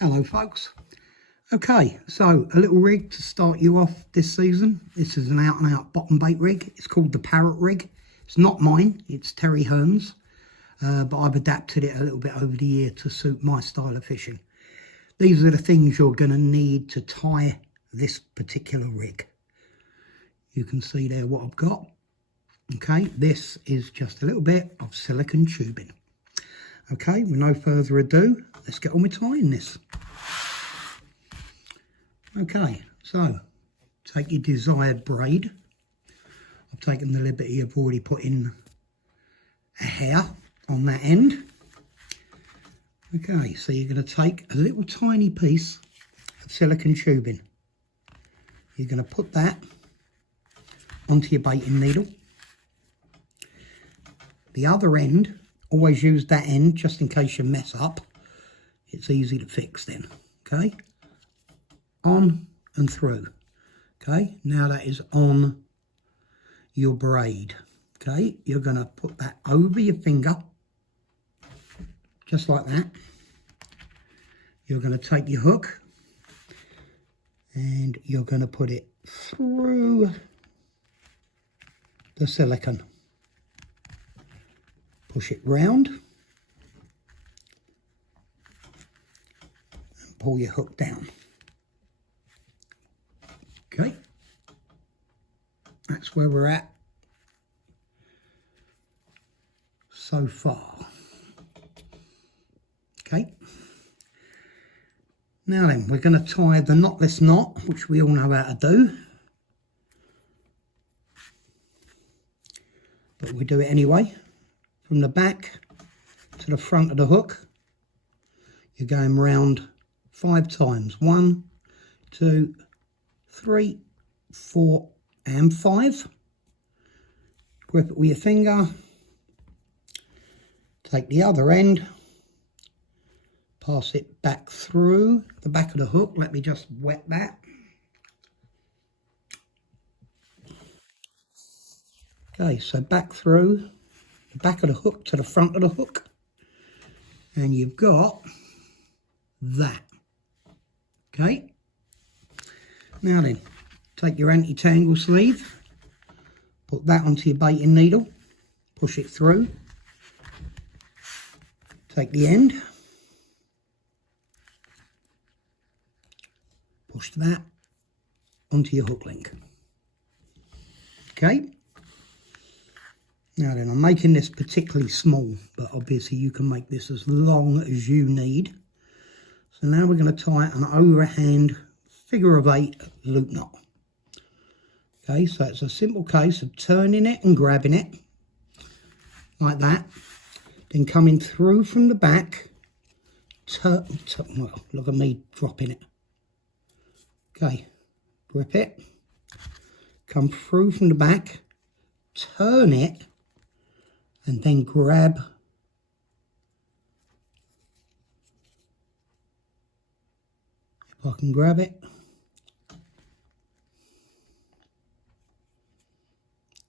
Hello folks. Okay, so a little rig to start you off this season. This is an out and out bottom bait rig. It's called the Parrot rig. It's not mine, it's Lee Hurn's, but I've adapted it a little bit over the year to suit my style of fishing. These are the things you're going to need to tie this particular rig. You can see there what I've got. Okay, this is just a little bit of silicone tubing. Okay, with no further ado, let's get on with tying this. Okay, so take your desired braid. I've taken the liberty of already putting a hair on that end. Okay, so you're going to take a little tiny piece of silicone tubing. You're going to put that onto your baiting needle. The other end, always use that end just in case you mess up. It's easy to fix then, okay? On and through, okay? Now that is on your braid, okay? You're going to put that over your finger, just like that. You're going to take your hook and you're going to put it through the silicone. Push it round and pull your hook down. Okay, that's where we're at so far. Okay, now then, we're going to tie the knotless knot, which we all know how to do, but we do it anyway. From the back to the front of the hook, you're going round 5 times. 1, 2, 3, 4 and 5. Grip it with your finger. Take the other end. Pass it back through the back of the hook. Let me just wet that. Okay, so back through the back of the hook to the front of the hook. And you've got that. Okay. Now then, take your anti-tangle sleeve, put that onto your baiting needle, push it through, take the end, push that onto your hook link. Okay. Now then, I'm making this particularly small, but obviously you can make this as long as you need. So now we're going to tie an overhand figure of 8 loop knot. Okay, so it's a simple case of turning it and grabbing it like that, then coming through from the back, well, look at me dropping it. Okay, grip it, come through from the back, turn it, and then grab if I can grab it.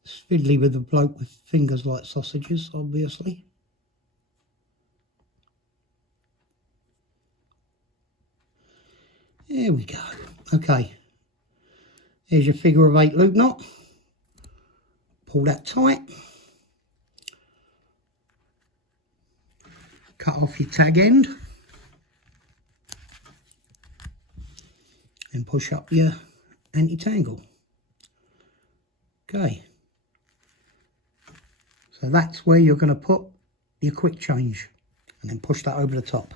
It's fiddly with the bloke with fingers like sausages, obviously. There we go. Okay. Here's your figure of 8 loop knot. Pull that tight. Cut off your tag end. And push up your anti-tangle. Okay. So that's where you're going to put your quick change. And then push that over the top.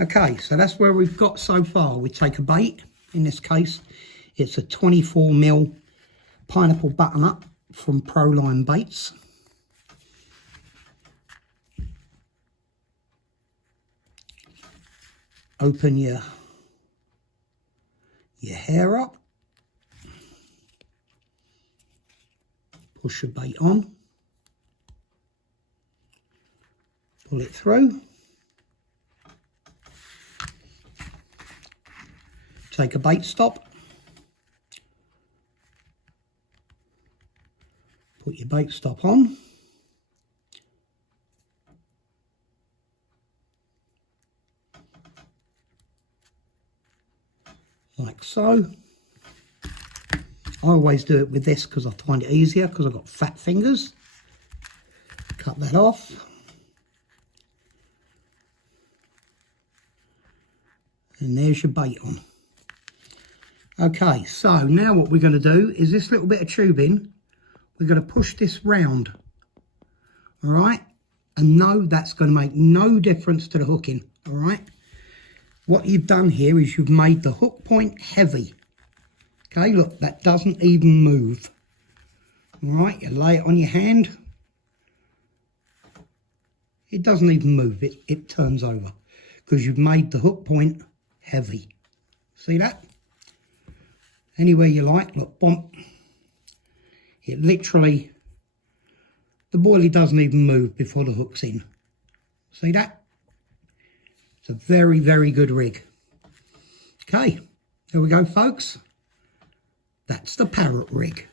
Okay, so that's where we've got so far. We take a bait. In this case, it's a 24mm pineapple button-up from Proline Baits. Open your hair up, push your bait on, pull it through, take a bait stop, put your bait stop on, like so. I always do it with this because I find it easier because I've got fat fingers. Cut that off. And there's your bait on. Okay, so now what we're going to do is this little bit of tubing, we're going to push this round. All right? And no, that's going to make no difference to the hooking. All right? What you've done here is you've made the hook point heavy. Okay, look, that doesn't even move. All right, you lay it on your hand. It doesn't even move, it turns over because you've made the hook point heavy. See that? Anywhere you like, look, bump. It literally, the boilie doesn't even move before the hook's in. See that? It's a very, very good rig. Okay, there we go, folks. That's the Parrot rig.